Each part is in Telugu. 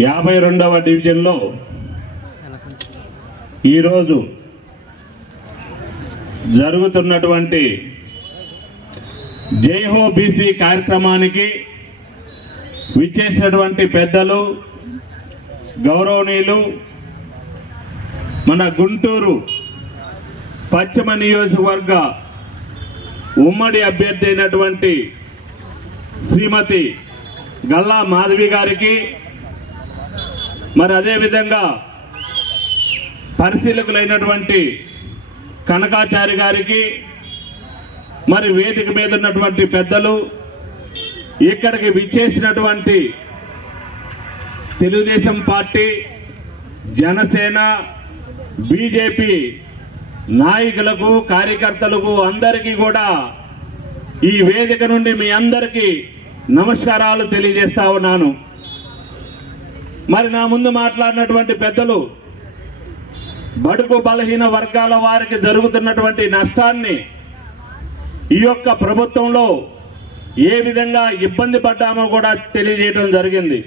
యాభై రెండవ డివిజన్లో ఈరోజు జరుగుతున్నటువంటి జైహో బీసీ కార్యక్రమానికి విచ్చేసినటువంటి పెద్దలు గౌరవనీయులు మన గుంటూరు పశ్చిమ నియోజకవర్గ ఉమ్మడి అభ్యర్థి అయినటువంటి శ్రీమతి గల్లా మాధవి గారికి మరి అదేవిధంగా పరిశీలకులైనటువంటి కనకాచారి గారికి మరి వేదిక మీద ఉన్నటువంటి పెద్దలు ఇక్కడికి విచ్చేసినటువంటి తెలుగుదేశం పార్టీ జనసేన బీజేపీ నాయకులకు కార్యకర్తలకు అందరికీ కూడా ఈ వేదిక నుండి మీ అందరికీ నమస్కారాలు తెలియజేస్తా ఉన్నాను. మరి నా ముందు మాట్లాడినటువంటి పెద్దలు బడుగు బలహీన వర్గాల వారికి జరుగుతున్నటువంటి నష్టాన్ని ఈ యొక్క ప్రభుత్వంలో ఏ విధంగా ఇబ్బంది పడ్డామో కూడా తెలియజేయడం జరిగింది.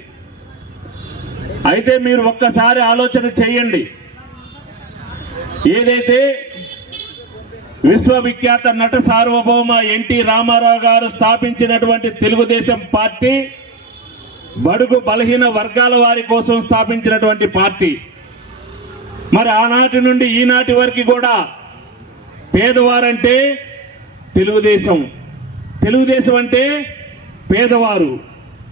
అయితే మీరు ఒక్కసారి ఆలోచన చేయండి. ఏదైతే విశ్వవిఖ్యాత నట సార్వభౌమ ఎన్టీ రామారావు గారు స్థాపించినటువంటి తెలుగుదేశం పార్టీ బడుగు బలహీన వర్గాల వారి కోసం స్థాపించినటువంటి పార్టీ. మరి ఆనాటి నుండి ఈనాటి వరకు కూడా పేదవారంటే తెలుగుదేశం. తెలుగుదేశం అంటే పేదవారు.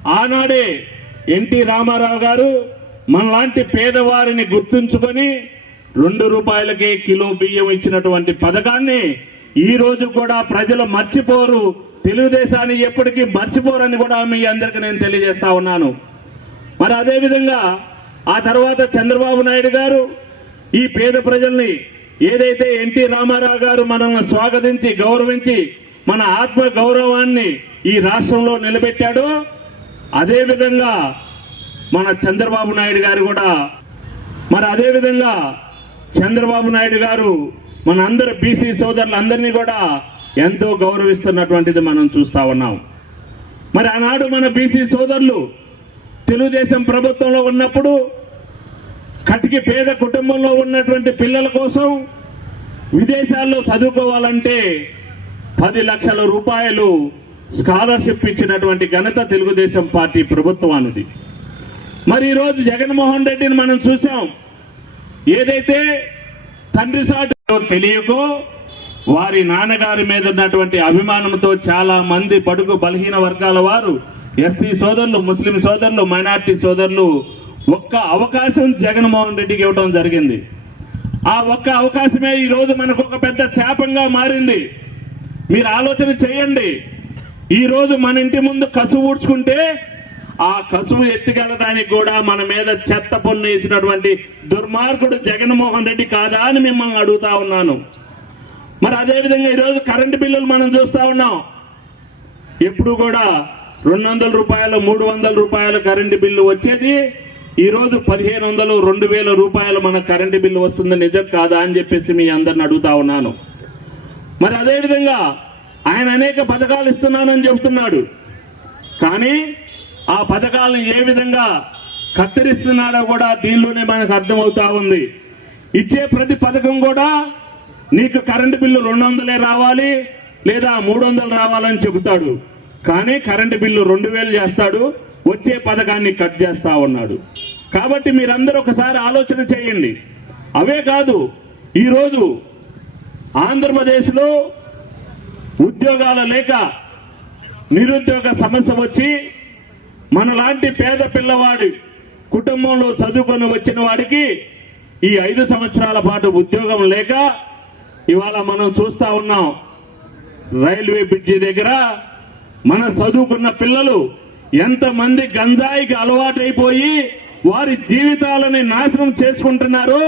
ఆనాడే ఎన్టీ రామారావు గారు మనలాంటి పేదవారిని గుర్తుంచుకొని రెండు రూపాయలకే కిలో బియ్యం ఇచ్చినటువంటి పథకాన్ని ఈ రోజు కూడా ప్రజలు మర్చిపోరు. తెలుగుదేశాన్ని ఎప్పటికీ మర్చిపోరని కూడా మీ అందరికీ నేను తెలియజేస్తా ఉన్నాను. మరి అదేవిధంగా ఆ తర్వాత చంద్రబాబు నాయుడు గారు ఈ పేద ప్రజల్ని ఏదైతే ఎన్టీ రామారావు గారు మనల్ని స్వాగతించి గౌరవించి మన ఆత్మ గౌరవాన్ని ఈ రాష్ట్రంలో నిలబెట్టాడో అదేవిధంగా మన చంద్రబాబు నాయుడు గారు కూడా. మరి అదేవిధంగా చంద్రబాబు నాయుడు గారు మన అందరు బీసీ సోదరులందరినీ కూడా ఎంతో గౌరవిస్తున్నటువంటిది మనం చూస్తా ఉన్నాం. మరి ఆనాడు మన బీసీ సోదరులు తెలుగుదేశం ప్రభుత్వంలో ఉన్నప్పుడు కటికి పేద కుటుంబంలో ఉన్నటువంటి పిల్లల కోసం విదేశాల్లో చదువుకోవాలంటే పది లక్షల రూపాయలు స్కాలర్షిప్ ఇచ్చినటువంటి ఘనత తెలుగుదేశం పార్టీ ప్రభుత్వానిది. మరి ఈరోజు జగన్మోహన్ రెడ్డిని మనం చూసాం. ఏదైతే తండ్రి సాటు తెలియకో వారి నాన్నగారి మీద ఉన్నటువంటి అభిమానంతో చాలా మంది పడుగు బలహీన వర్గాల వారు ఎస్సీ సోదరులు ముస్లిం సోదరులు మైనార్టీ సోదరులు ఒక్క అవకాశం జగన్మోహన్ రెడ్డికి ఇవ్వడం జరిగింది. ఆ ఒక్క అవకాశమే ఈరోజు మనకు ఒక పెద్ద శాపంగా మారింది. మీరు ఆలోచన చేయండి. ఈరోజు మన ఇంటి ముందు కసువు ఊడ్చుకుంటే ఆ కసువు ఎత్తుకెళ్ళడానికి కూడా మన మీద చెత్త పన్ను వేసినటువంటి దుర్మార్గుడు జగన్మోహన్ రెడ్డి కాదా అని మిమ్మల్ని అడుగుతా ఉన్నాను. మరి అదేవిధంగా ఈరోజు కరెంటు బిల్లులు మనం చూస్తూ ఉన్నాం. ఎప్పుడు కూడా రెండు వందల రూపాయలు మూడు వందల రూపాయల కరెంటు బిల్లు వచ్చేది. ఈరోజు పదిహేను వందలు రెండు వేల రూపాయలు మన కరెంటు బిల్లు వస్తుంది. నిజం కాదా అని చెప్పేసి మీ అందరిని అడుగుతా ఉన్నాను. మరి అదేవిధంగా ఆయన అనేక పథకాలు ఇస్తున్నానని చెబుతున్నాడు కానీ ఆ పథకాలను ఏ విధంగా కత్తిరిస్తున్నాడో కూడా దీనిలోనే మనకు అర్థమవుతా ఉంది. ఇచ్చే ప్రతి పథకం కూడా నీకు కరెంటు బిల్లు రెండు వందలే రావాలి లేదా మూడు వందలు రావాలని చెబుతాడు. కానీ కరెంటు బిల్లు రెండు వేలు చేస్తాడు వచ్చే పథకాన్ని కట్ చేస్తా ఉన్నాడు. కాబట్టి మీరందరూ ఒకసారి ఆలోచన చేయండి. అవే కాదు ఈరోజు ఆంధ్రప్రదేశ్లో ఉద్యోగాలు లేక నిరుద్యోగ సమస్య వచ్చి మనలాంటి పేద పిల్లవాడి కుటుంబంలో చదువుకొని వచ్చిన వాడికి ఈ ఐదు సంవత్సరాల పాటు ఉద్యోగం లేక ఇవాళ మనం చూస్తా ఉన్నాం రైల్వే బ్రిడ్జి దగ్గర మన చదువుకున్న పిల్లలు ఎంతమంది గంజాయికి అలవాటైపోయి వారి జీవితాలని నాశనం చేసుకుంటున్నారో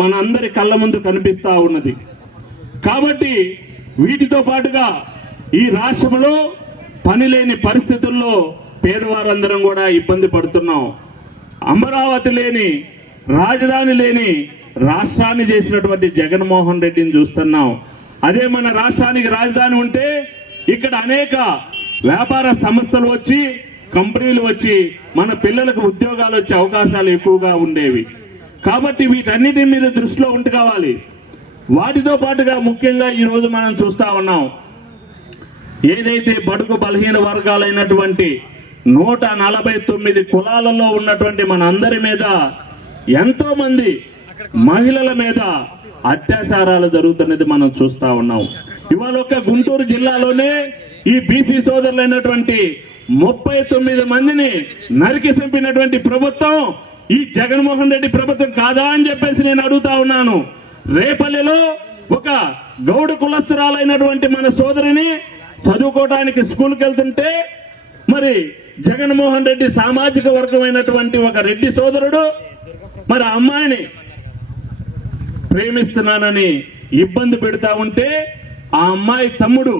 మనందరి కళ్ళ ముందు కనిపిస్తా ఉన్నది. కాబట్టి వీటితో పాటుగా ఈ రాష్ట్రంలో పని లేని పరిస్థితుల్లో పేదవారందరం కూడా ఇబ్బంది పడుతున్నాం. అమరావతి లేని రాజధాని లేని రాష్ట్రాన్ని చేసినటువంటి జగన్మోహన్ రెడ్డిని చూస్తున్నాం. అదే మన రాష్ట్రానికి రాజధాని ఉంటే ఇక్కడ అనేక వ్యాపార సంస్థలు వచ్చి కంపెనీలు వచ్చి మన పిల్లలకు ఉద్యోగాలు వచ్చే అవకాశాలు ఎక్కువగా ఉండేవి. కాబట్టి వీటన్నిటి మీద దృష్టిలో ఉంటుకోవాలి. వాటితో పాటుగా ముఖ్యంగా ఈ రోజు మనం చూస్తా ఉన్నాం. ఏదైతే బడుగు బలహీన వర్గాలైనటువంటి నూట నలభై తొమ్మిది కులాలలో ఉన్నటువంటి మన అందరి మీద ఎంతో మంది మహిళల మీద అత్యాచారాలు జరుగుతున్నది మనం చూస్తా ఉన్నాం. ఇవాళ ఒక గుంటూరు జిల్లాలోనే ఈ బీసీ సోదరులైనటువంటి ముప్పై తొమ్మిది మందిని నరికి చంపినటువంటి ప్రభుత్వం ఈ జగన్మోహన్ రెడ్డి ప్రభుత్వం కాదా అని చెప్పేసి నేను అడుగుతా ఉన్నాను. రేపల్లిలో ఒక గౌడ కులస్తురాలైనటువంటి మన సోదరిని చదువుకోవడానికి స్కూల్కి వెళ్తుంటే మరి జగన్మోహన్ రెడ్డి సామాజిక వర్గమైనటువంటి ఒక రెడ్డి సోదరుడు మరి అమ్మాయిని ప్రేమిస్తున్నానని ఇబ్బంది పెడతా ఉంటే ఆ అమ్మాయి తమ్ముడు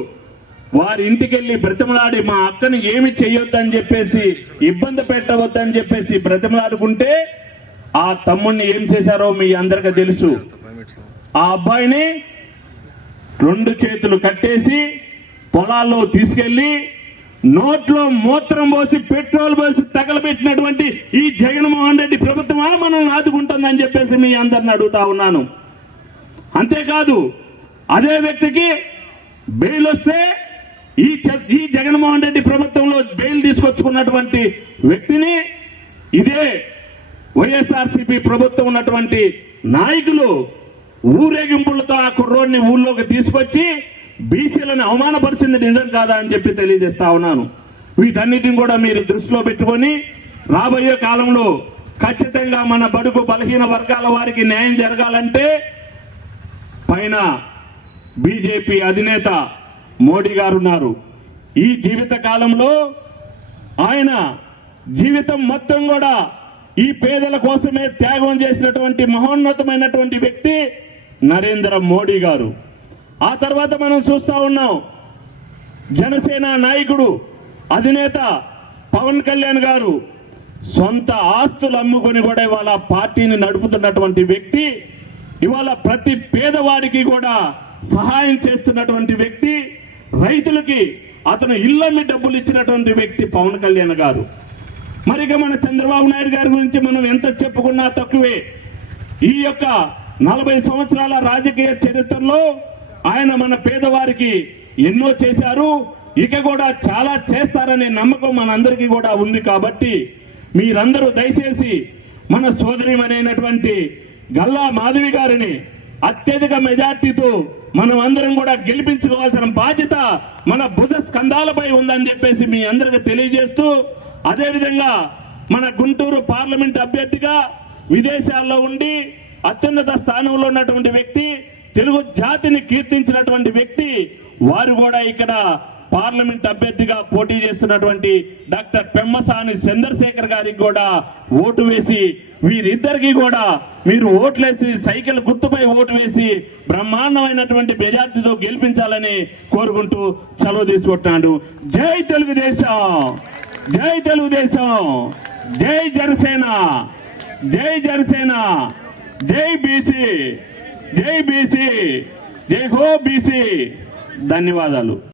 వారి ఇంటికి వెళ్ళి బ్రతిమలాడి మా అక్కను ఏమి చేయొద్దని చెప్పేసి ఇబ్బంది పెట్టవద్దని చెప్పేసి బ్రతిమలాడుకుంటే ఆ తమ్ముడిని ఏం చేశారో మీ అందరికీ తెలుసు. ఆ అబ్బాయిని రెండు చేతులు కట్టేసి పొలాల్లో తీసుకెళ్ళి నోట్లో మూత్రం పోసి పెట్రోల్ పోసి తగలబెట్టినటువంటి ఈ జగన్మోహన్ రెడ్డి ప్రభుత్వమా మనల్ని ఆదుకుంటుందని చెప్పేసి మీ అందరిని అడుగుతా ఉన్నాను. అంతేకాదు అదే వ్యక్తికి బెయిల్ వస్తే ఈ ఈ జగన్మోహన్ రెడ్డి ప్రభుత్వంలో బెయిల్ తీసుకొచ్చుకున్నటువంటి వ్యక్తిని ఇదే వైఎస్ఆర్సీపీ ప్రభుత్వం ఉన్నటువంటి నాయకులు ఊరేగింపులతో ఆ కుర్రోడిని ఊళ్ళోకి తీసుకొచ్చి బీసీలను అవమానపరిచింది నిజం కాదా అని చెప్పి తెలియజేస్తా ఉన్నాను. వీటన్నిటిని కూడా మీరు దృష్టిలో పెట్టుకొని రాబోయే కాలంలో ఖచ్చితంగా మన బడుగు బలహీన వర్గాల వారికి న్యాయం జరగాలంటే పైన బీజేపీ అధినేత మోడీ గారు ఉన్నారు. ఈ జీవిత కాలంలో ఆయన జీవితం మొత్తం కూడా ఈ పేదల కోసమే త్యాగం చేసినటువంటి మహోన్నతమైనటువంటి వ్యక్తి నరేంద్ర మోడీ గారు. ఆ తర్వాత మనం చూస్తా ఉన్నాం జనసేన నాయకుడు అధినేత పవన్ కళ్యాణ్ గారు సొంత ఆస్తులు అమ్ముకొని కూడా ఇవాళ పార్టీని నడుపుతున్నటువంటి వ్యక్తి ఇవాళ ప్రతి పేదవాడికి కూడా సహాయం చేస్తున్నటువంటి వ్యక్తి రైతులకి అతను ఇళ్ళమ్మి డబ్బులు ఇచ్చినటువంటి వ్యక్తి పవన్ కళ్యాణ్ గారు. మరి మన చంద్రబాబు నాయుడు గారి గురించి మనం ఎంత చెప్పుకున్నా తక్కువే. ఈ యొక్క నలభై సంవత్సరాల రాజకీయ చరిత్రలో ఆయన మన పేదవారికి ఎన్నో చేశారు. ఇక కూడా చాలా చేస్తారనే నమ్మకం మనందరికీ కూడా ఉంది కాబట్టి మీరందరూ దయచేసి మన సోదరిమనైనటువంటి గల్లా మాధవి గారిని అత్యధిక మెజార్టీతో మనం అందరం కూడా గెలిపించుకోవాల్సిన బాధ్యత మన భుజ స్కంధాలపై ఉందని చెప్పేసి మీ అందరికి తెలియజేస్తూ అదేవిధంగా మన గుంటూరు పార్లమెంట్ అభ్యర్థిగా విదేశాల్లో ఉండి అత్యున్నత స్థానంలో ఉన్నటువంటి వ్యక్తి తెలుగు జాతిని కీర్తించినటువంటి వ్యక్తి వారు కూడా ఇక్కడ పార్లమెంట్ అభ్యర్థిగా పోటీ చేస్తున్నటువంటి డాక్టర్ పెమ్మసాని చంద్రశేఖర్ గారికి కూడా ఓటు వేసి వీరిద్దరికి కూడా మీరు ఓట్లేసి సైకిల్ గుర్తుపై ఓటు వేసి బ్రహ్మాండమైనటువంటి మెజార్టీతో గెలిపించాలని కోరుకుంటూ సెలవు తీసుకుంటున్నాడు. జై తెలుగుదేశం! జై తెలుగుదేశం! జై జనసేన! జై జనసేన! జై బీసీ! జై బీసీ జై హో బీసీ. ధన్యవాదాలు.